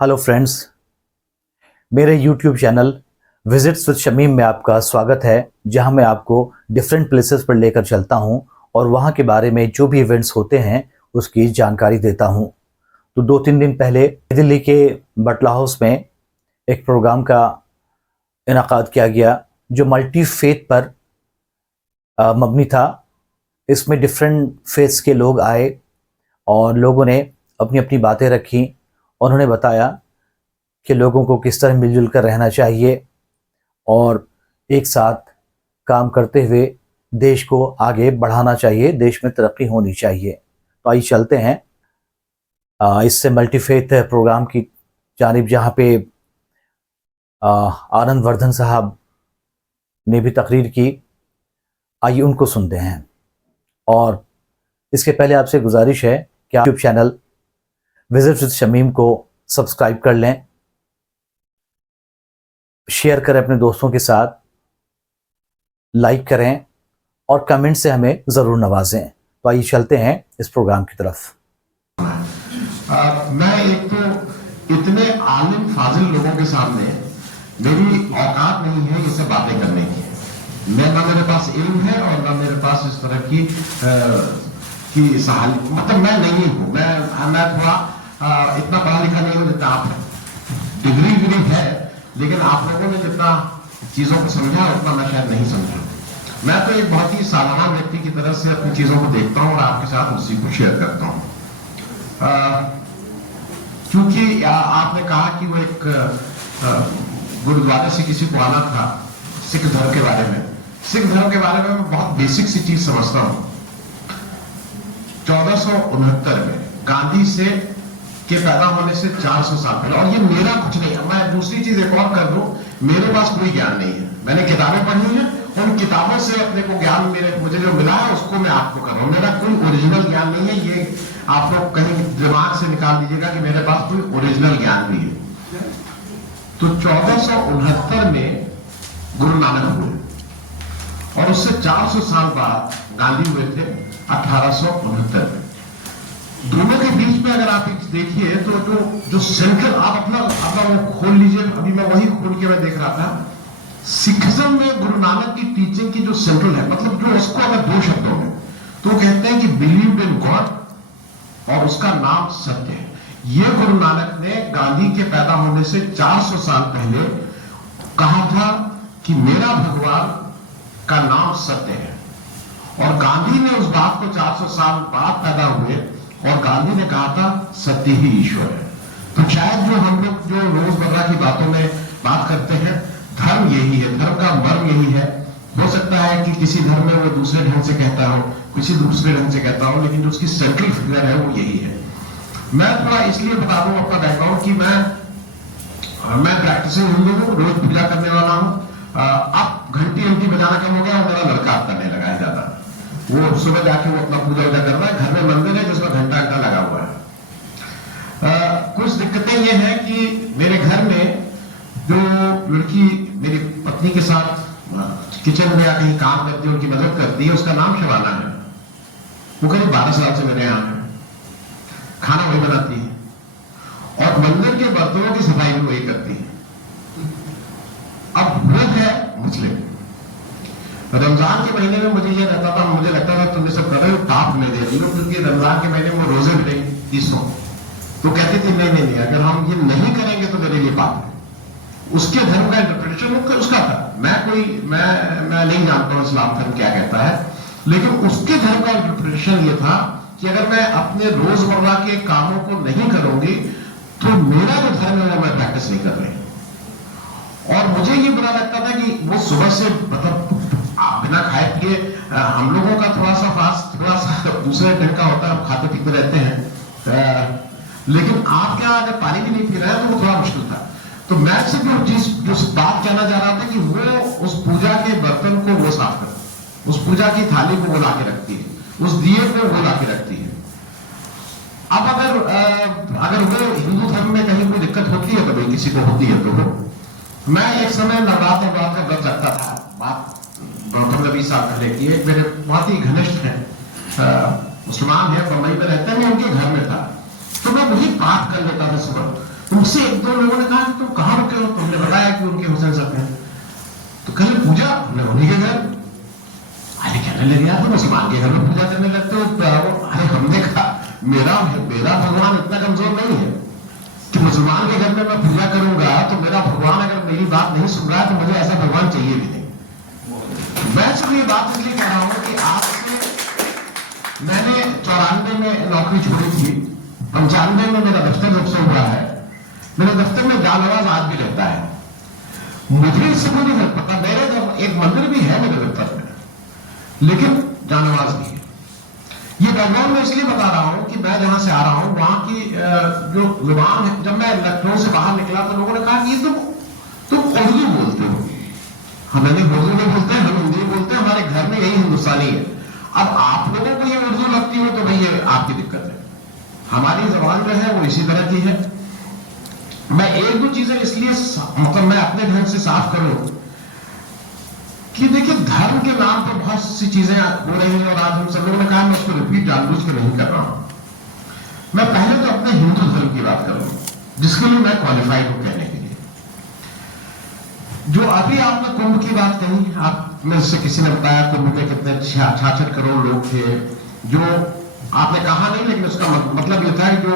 Hello friends, मेरे YouTube channel visits with Shamim में आपका स्वागत है, जहां मैं आपको डिफरेंट प्लेसेस पर लेकर चलता हूं और वहां के बारे में जो भी इवेंट्स होते हैं उसकी जानकारी देता हूं। तो 2-3 दिन पहले दिल्ली के बटला हाउस में एक प्रोग्राम का इनाकाद किया गया जो मल्टी फेथ पर मबनी था। इसमें डिफरेंट फेथ्स के लोग आए और लोगों ने अपनी अपनी बातें रखी। उन्होंने बताया कि लोगों को किस तरह मिलजुल कर रहना चाहिए और एक साथ काम करते हुए देश को आगे बढ़ाना चाहिए, देश में तरक्की होनी चाहिए। तो आइए चलते हैं इससे मल्टीफेथ प्रोग्राम की जानिब, जहाँ पे आनंद वर्धन साहब ने भी तकरीर की। आइए उनको सुनते हैं। और इसके पहले आपसे गुजारिश है कि आप YouTube channel visits with Shamim को सब्सक्राइब कर लें, शेयर करें अपने दोस्तों के साथ, लाइक करें और कमेंट से हमें ज़रूर नवाजें। तो आइए चलते हैं इस प्रोग्राम की तरफ। मैं एक तो इतने आलिम फाजिल लोगों के सामने मेरी औकात नहीं है ये सब बातें करने की। मैं ना मेरे पास इल्म है और ना मेरे पास इस तरह की मतलब मैं नहीं हूँ। मैं थोड़ा इतना पढ़ा लिखा नहीं हूँ जितना आप है। डिग्री है, लेकिन आप लोगों ने जितना चीजों को समझा उतना मैं शायद नहीं समझा। मैं तो एक बहुत ही साधारण व्यक्ति की तरह से अपनी चीजों को देखता हूँ और आपके साथ उसी को शेयर करता हूँ। क्योंकि आपने कहा कि वो एक गुरुद्वारे से किसी को आना था सिख धर्म के बारे में। सिख धर्म के बारे में मैं बहुत बेसिक सी चीज समझता हूँ। 1469 में गांधी से के पैदा होने से 400 साल पहले, और ये मेरा कुछ नहीं है। मैं दूसरी चीज एक और कर दूं, मेरे पास कोई ज्ञान नहीं है। मैंने किताबें पढ़ी हैं, उन किताबों से अपने को ज्ञान मुझे जो मिला है उसको मैं आपको कर रहा हूं। मेरा कोई ओरिजिनल ज्ञान नहीं है। ये आप लोग कहीं दिमाग से निकाल दीजिएगा कि मेरे पास कोई ओरिजिनल ज्ञान भी है। तो 1469 में गुरु नानक हुए और उससे 400 साल बाद गांधी हुए थे 1869 में। दोनों के बीच में अगर आप देखिए तो जो सेंट्रल, आप अपना वो खोल लीजिए। अभी मैं वही खोल के मैं देख रहा था। सिखिज्म में गुरु नानक की टीचिंग की जो सेंट्रल है, मतलब जो उसको अगर 2 शब्दों में तो कहते हैं कि बिलीव इन गॉड और उसका नाम सत्य है। ये गुरु नानक ने गांधी के पैदा होने से 400 साल पहले कहा था कि मेरा भगवान का नाम सत्य है। और गांधी ने उस बात को 400 साल बाद पैदा हुए और गांधी ने कहा था सत्य ही ईश्वर है। तो शायद जो हम लोग जो रोजमर्रा की बातों में बात करते हैं, धर्म यही है, धर्म का मर्म यही है। हो सकता है कि किसी धर्म में वो दूसरे ढंग से कहता हो, किसी दूसरे ढंग से कहता हो, लेकिन जो उसकी सेंट्रल फिगर है वो यही है। मैं थोड़ा इसलिए बता दूं अपना बैकग्राउंड कि मैं प्रैक्टिसिंग हिंदू हूँ, रोज पूजा करने वाला हूँ। अब घंटी बजाना कम हो गया और मेरा लड़का अब करने लगा है ज्यादा। वो सुबह जाके वो अपना पूजा वूजा कर रहा है। घर में मंदिर है जिसमें घंटा लगा हुआ है। कुछ दिक्कतें ये हैं कि मेरे घर में जो लड़की मेरी पत्नी के साथ किचन में या कहीं काम करती है, उनकी मदद करती है, उसका नाम शबाना है। वो करीब 12 साल से मेरे यहाँ है। खाना वही बनाती है और मंदिर के बर्तनों की सफाई भी वही करती है। अब वो है मुस्लिम। रमजान के महीने में मुझे ये रहता था, मुझे लगता था तुम ये सब कर रहे हो ताप में दे रही हो, क्योंकि रमजान के महीने में रोजे भी नहीं 30 तो कहते थे नहीं, अगर हम ये नहीं करेंगे तो मेरे लिए पाप है। उसके धर्म का इंटरप्रिटेशन उसका था। मैं नहीं जानता हूं इस्लाम धर्म क्या कहता है, लेकिन उसके धर्म का इंटरप्रिटेशन ये था कि अगर मैं अपने रोजमर्रा के कामों को नहीं करूंगी तो मेरा जो धर्म है वो मैं प्रैक्टिस नहीं कर रही। और मुझे ये बुरा लगता था कि वो सुबह से मतलब बिना खाए पिए, हम लोगों का थोड़ा सा दूसरे ढंग का होता है, हम खाते पीते रहते हैं। लेकिन आप क्या अगर पानी भी नहीं पी रहे हैं तो वो थोड़ा मुश्किल था। तो मैं सिर्फ जो बात कहना चाह रहा था कि वो उस पूजा के बर्तन को वो साफ करती है, उस पूजा की थाली को वो ला के रखती है, उस दिए को वो ला के रखती है। अब अगर वो हिंदू धर्म में कहीं कोई दिक्कत होती है तो भाई किसी को होती है तो हो। मैं एक समय नवरात्र का व्रत रखता था, बात 15-20 साल पहले की। एक मेरे बहुत ही घनिष्ठ है, मुसलमान है, बंबई में रहते हैं, मैं उनके घर में था। तो मैं वही पाठ कर लेता था सुबह। उनसे एक दो लोगों ने कहा कि तुम कहां रुके हो, तुमने बताया कि उनके हुसैन साहब हैं। तो कल पूजा हमने उन्हीं के घर। अरे कहने लगे यार तुम मुसलमान के घर में पूजा करने लगते हो। अरे हमने कहा मेरा मेरा भगवान इतना कमजोर नहीं है कि मुसलमान के घर में मैं पूजा करूंगा, तो मेरा भगवान अगर मेरी बात नहीं सुन रहा है तो मुझे ऐसा भगवान चाहिए भी नहीं। मैं सिर्फ ये बात इसलिए कह रहा हूं कि आपसे मैंने 94 में नौकरी छोड़ी थी, 95 में मेरा दफ्तर जब से हुआ है, मेरे दफ्तर में जानवाज आज भी रहता है। मुझे इससे कोई नहीं पता, मेरे जब एक मंदिर भी है मेरे दफ्तर में, लेकिन जानवाज नहीं है। ये बैकग्राउंड में इसलिए बता रहा हूं कि मैं जहां से आ रहा हूं वहां की जो जुबान है, जब मैं लखनऊ से बाहर निकला तो लोगों ने कहा कि तुम उर्दू बोलते हो। हम नहीं उर्दू नहीं बोलते, हम हिंदी बोलते हैं, हमारे घर में यही हिंदुस्तानी है। अब आप लोगों को ये उर्दू लगती हो तो भाई ये आपकी दिक्कत है, हमारी जबान जो है वो इसी तरह की है। मैं एक दो चीजें इसलिए मतलब मैं अपने ढंग से साफ करूं कि देखिए धर्म के नाम पर बहुत सी चीजें हो रही हैं, और आज हम सब लोगों ने कहा मैं उसको रिपीट जानबूझ के नहीं कर रहा हूं। मैं पहले तो अपने हिंदू धर्म की बात करूं, जिसके लिए मैं क्वालिफाइड हूं कहने के लिए। जो अभी आपने कुंभ की बात कही, आप में से किसी ने बताया कुंभ में कितने 66 करोड़ लोग थे, जो आपने कहा नहीं, लेकिन उसका मतलब यह था कि जो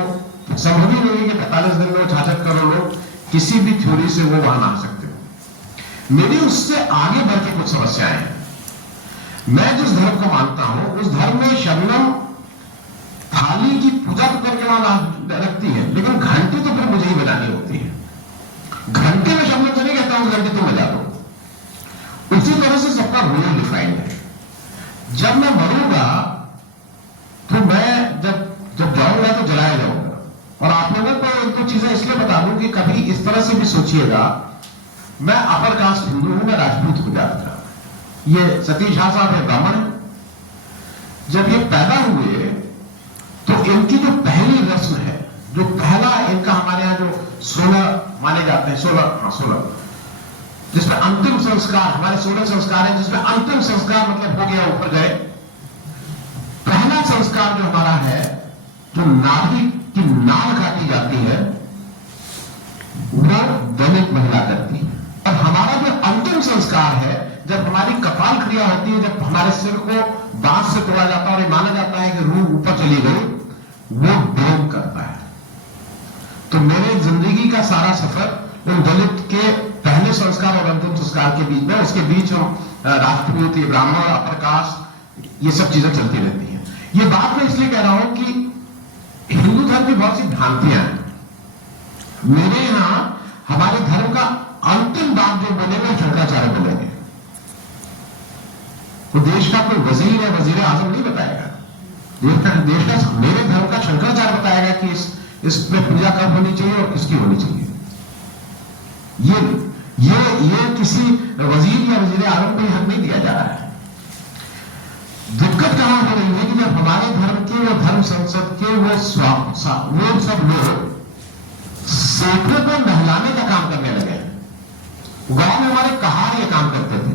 संभव ही नहीं है कि 45 दिन में 66 करोड़ लोग किसी भी थ्योरी से वो वहां आ सकते हो। मेरी उससे आगे बढ़ के कुछ समस्याएं हैं। मैं जिस धर्म को मानता हूं उस धर्म में शबनम थाली की पूजा तो करके वहां रखती है, लेकिन घंटी तो फिर मुझे ही बजानी होती है। घंटे में शबनम से नहीं कहता हूं घंटे तुम बजा दो। उसी तरह से सबका रूल डिफाइंड है। जब मैं मरूंगा तो मैं जब जाऊंगा तो जलाया जाऊंगा। और आप लोगों को एक दो चीजें इसलिए बता दूं कि कभी इस तरह से भी सोचिएगा, मैं अपर कास्ट हिंदू हूं, मैं राजपूत हो जाता। ये सतीश झा साहब है, ब्राह्मण है। जब ये पैदा हुए तो इनकी जो पहली रस्म है, जो पहला इनका हमारे यहां जो 16 माने जाते हैं, 16 जिसमें अंतिम संस्कार, हमारे 16 संस्कार है जिसमें अंतिम संस्कार मतलब हो गया ऊपर गए। पहला संस्कार जो हमारा है, जो नाभि की नाल काटी जाती है, वो दलित महिला करती है। और हमारा जो अंतिम संस्कार है, जब हमारी कपाल क्रिया होती है, जब हमारे सिर को बांस से तोड़ा जाता है और ये माना जाता है कि रूह ऊपर चली गई, वो डोम करता है। तो मेरे जिंदगी का सारा सफर उन दलित के पहले संस्कार और अंतिम संस्कार के बीच में, उसके बीच राजपूत, ब्राह्मण, अपर कास्ट, ये सब चीजें चलती रहती हैं। ये बात मैं इसलिए कह रहा हूं कि हिंदू धर्म की बहुत सी भ्रांतियां हैं। मेरे यहां हमारे धर्म का अंतिम बात जो बोलेंगे शंकराचार्य बोलेंगे। तो देश का कोई वजीर या वजीर आजम नहीं बताएगा, देश का मेरे धर्म का शंकराचार्य बताएगा कि इसमें पूजा कब होनी चाहिए और किसकी होनी चाहिए। ये किसी वजीर या वजीर आजम को हक नहीं दिया जा रहा है। दिक्कत कहां हो रही है कि जब हमारे धर्म के वो धर्म संसद के वो सब लोग सेठों को नहलाने का काम करने लगे। गांव में हमारे कहार ये काम करते थे,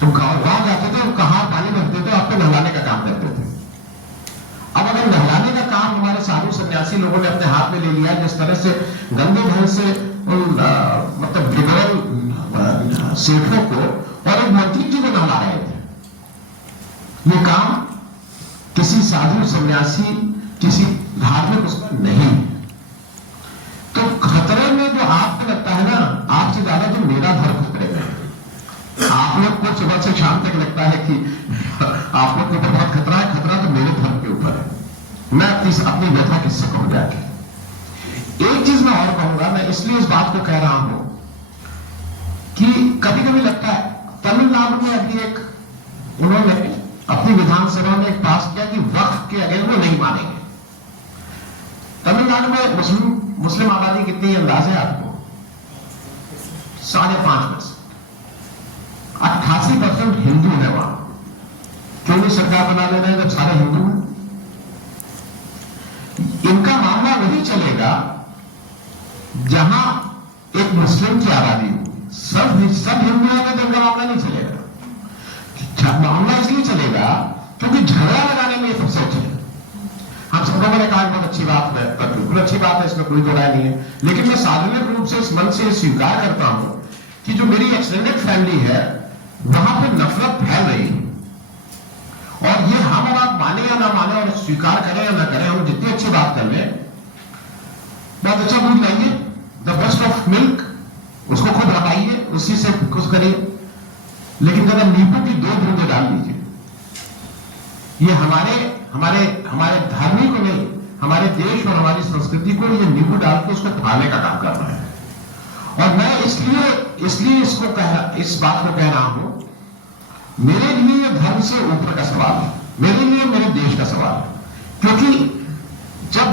जब गांव जाते थे वो कहार पानी भरते थे, आपको नहलाने का काम करते थे। अब अगर नहलाने का काम हमारे साधु सन्यासी लोगों ने अपने हाथ में ले लिया, जिस तरह से गंदे ढंग से मतलब लिबरल सेठों को और एक मंत्री जी को नहला रहे थे, ये काम किसी साधु सन्यासी, किसी धार्मिक उसका नहीं है। तो खतरे में जो आपको लगता है ना, आपसे ज्यादा जो मेरा धर्म खतरे में है। आप लोग को सुबह से शाम तक लगता है कि आप लोग के ऊपर बहुत खतरा है, खतरा तो मेरे धर्म के ऊपर है। मैं अपनी व्यथा किससे कहूं जाके। एक चीज मैं और कहूंगा, मैं इसलिए इस बात को कह रहा हूं कि कभी कभी लगता है, तमिलनाडु में अभी एक उन्होंने अपनी विधानसभा में एक पास किया कि वक्फ के अगेंस्ट वो नहीं मानेंगे। तमिलनाडु में मुस्लिम आबादी कितनी अंदाज है आपको? 5.5%। 88% हिंदू है वहां। क्यों नहीं सरकार बना ले रहे हैं जब सारे हिंदू हैं? इनका मामला वही चलेगा जहां एक मुस्लिम की आबादी हो। सब हिंदुओं में तो इनका मामला नहीं चलेगा। मामला इसलिए चलेगा क्योंकि झगड़ा लगाने में ये सबसे अच्छे हैं। आप सब लोगों ने कहा बहुत अच्छी बात है, तब बिल्कुल अच्छी बात है, इसमें कोई दो राय नहीं है। लेकिन मैं सार्वजनिक रूप से इस मन से स्वीकार करता हूं कि जो मेरी एक्सटेंडेड फैमिली है वहां पे नफरत फैल रही है, और ये हम और आप माने या ना माने और स्वीकार करें या ना करें, हम जितनी अच्छी बात कर लें, बहुत अच्छा दूध लाइए, द बेस्ट ऑफ मिल्क, उसको खुद लगाइए, उसी से कुछ करिए, लेकिन जरा नींबू की 2 बूंदे डाल लीजिए। ये हमारे हमारे हमारे धर्म को नहीं, हमारे देश और हमारी संस्कृति को ये नींबू डाल के उसको फाड़ने का काम कर रहे हैं। और मैं इसलिए इस बात को कह रहा हूं, मेरे लिए ये धर्म से ऊपर का सवाल है, मेरे लिए मेरे देश का सवाल है। क्योंकि जब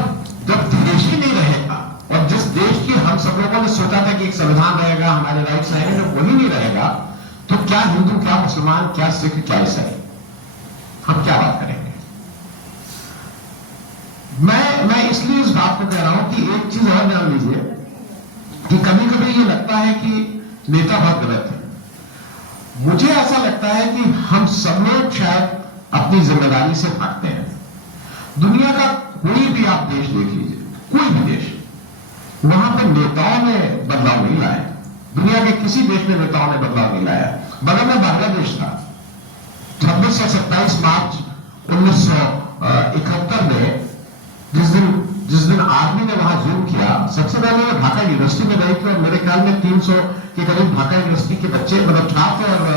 देश ही नहीं रहेगा, और जिस देश की हम सब लोगों ने सोचा था कि एक संविधान रहेगा, हमारे राइट्स आएंगे, जब वही नहीं रहेगा, तो क्या हिंदू, क्या मुसलमान, क्या सिख, क्या ईसाई, हम क्या बात करेंगे? मैं इसलिए इस बात को कह रहा हूं कि एक चीज और जान लीजिए कि कभी कभी ये लगता है कि नेता बहुत गलत है। मुझे ऐसा लगता है कि हम सब लोग शायद अपनी जिम्मेदारी से भागते हैं। दुनिया का कोई भी आप देश देख लीजिए, कोई भी देश, वहां पर नेताओं ने बदलाव नहीं लाया। दुनिया के किसी देश में नेताओं ने बदलाव नहीं लाया। बगल में बांग्लादेश था, 26 से 27 मार्च 1971 में जिस दिन आर्मी ने वहां जुल्म किया, सबसे पहले मैं ढाका यूनिवर्सिटी में गई थी, और मेरे ख्याल में 300 के करीब ढाका यूनिवर्सिटी के बच्चे, मतलब छात्र और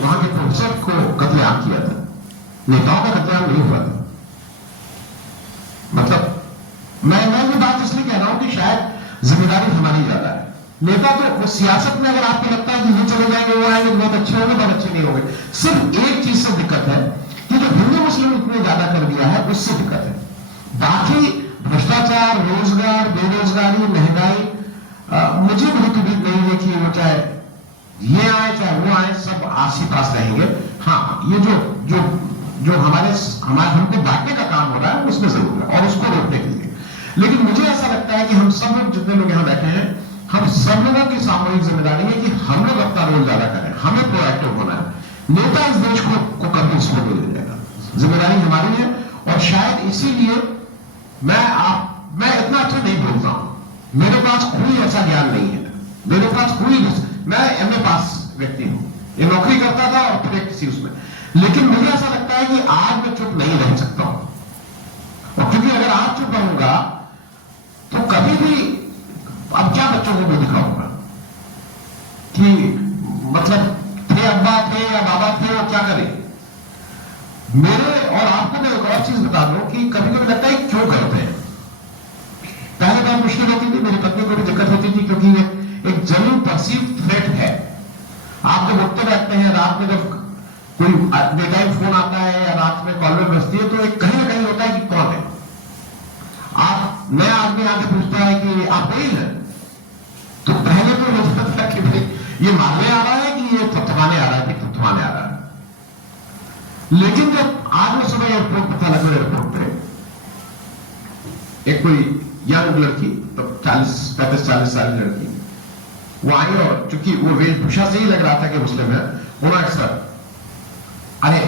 वहां के प्रोफेसर को कत्लेआम किया था। नेताओं का कत्लेआम नहीं हुआ था। मतलब मैं ये बात इसलिए कह रहा हूं कि शायद जिम्मेदारी हमारी ज्यादा है। नेता तो सियासत में अगर आपको लगता है कि ये चले जाएंगे, वो आएंगे, बहुत अच्छे होंगे, बहुत अच्छे नहीं होंगे, सिर्फ एक चीज से दिक्कत है कि जो हिंदू मुस्लिम इतने ज्यादा कर दिया है, उससे दिक्कत है। बाकी भ्रष्टाचार, रोजगार, बेरोजगारी, महंगाई, मुझे बहुत उम्मीद नहीं है कि वो चाहे ये आए चाहे वो आए, सब आस ही पास रहेंगे। हाँ, ये जो हमारे हमको बांटने का काम हो रहा है, उसमें जरूर है, और उसको रोकने के लिए। लेकिन मुझे ऐसा लगता है कि हम सब लोग, जितने लोग यहां बैठे हैं, हम सब लोगों की सामूहिक जिम्मेदारी है कि हम लोग अपना रोल ज्यादा करें, हमें प्रोएक्टिव होना है। नेता इस देश को कभी इसको नहीं ले जाएगा, जिम्मेदारी हमारी है। और शायद इसीलिए मैं इतना अच्छा नहीं बोलता हूं, मेरे पास कोई ऐसा ज्ञान नहीं है, मेरे पास मैं MA पास व्यक्ति हूं, ये नौकरी करता था और फिर किसी उसमें, लेकिन मुझे ऐसा लगता है कि आज मैं चुप नहीं रह सकता हूं। और क्योंकि अगर आज चुप रहूंगा तो कभी भी, अब क्या बच्चों को मैं दिखाऊंगा कि मतलब थे अब्बा थे या बाबा थे, वो क्या करें? मेरे और आपको मैं एक और चीज बता दूं कि कभी कभी लगता है क्यों करते हैं। पहले बहुत मुश्किल होती थी, मेरी पत्नी को भी दिक्कत होती थी, क्योंकि एक जेन्युइन परसीव थ्रेट है। आप जब उठते बैठते हैं रात में, जब कोई बेटाइम फोन आता है या रात में कॉल में बजती है, तो एक कहीं ना कहीं होता है कि कौन है। आप नया आदमी आके पूछता है कि आप कोई है, तो पहले तो होता था कि भाई ये मारने आ रहा है कि ये थपथपाने आ रहा है, कि थपथपाने आ रहा है। लेकिन जब आज मैं सुबह एयरपोर्ट पता लगा, एयरपोर्ट पे एक कोई यंग लड़की, तब 35-40 साल की लड़की, वो आई, और चूंकि वो वेशभूषा से ही लग रहा था कि मुस्लिम है, उन्होंने सर, अरे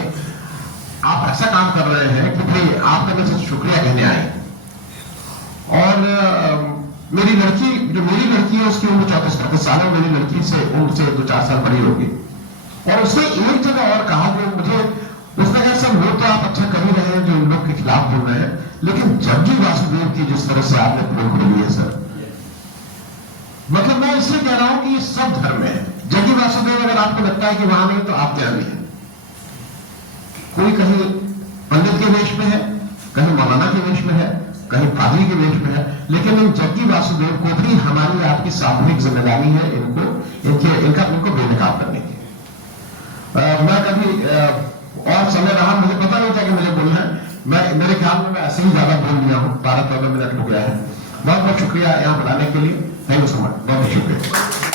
आप ऐसा काम कर रहे हैं कि भाई आपने मुझे शुक्रिया कहने आई। और मेरी लड़की है, उसकी उम्र 34-35 साल है, मेरी लड़की से उम्र से 2-4 साल बड़ी होगी। और उसने एक जगह और कहा जो मुझे, उसने कहा सर वो तो आप अच्छा कर ही रहे हैं जो इन लोग के खिलाफ बोल रहे हैं, लेकिन जग्गी वासुदेव की जिस तरह से आपने पोल खोली है सर, मतलब मैं इसलिए कह रहा हूं कि ये सब धर्म है। जग्गी वासुदेव अगर आपको लगता है कि वहां नहीं, तो आप क्या नहीं है। कोई कहीं पंडित के वेश में है, कहीं मौलाना के वेश में है, कहीं पादरी के वेश में है, लेकिन इन जग्गी वासुदेव को भी हमारी आपकी सामूहिक जिम्मेदारी है इनको बेनकाब करने की। मैं कभी और समय रहा, मुझे पता नहीं था कि मुझे बोलना है, मेरे ख्याल में मैं ऐसे ही ज्यादा बोल दिया हूं, 12-14 मिनट हो गया है। बहुत बहुत शुक्रिया यहां बुलाने के लिए, थैंक यू सो मच, बहुत बहुत शुक्रिया।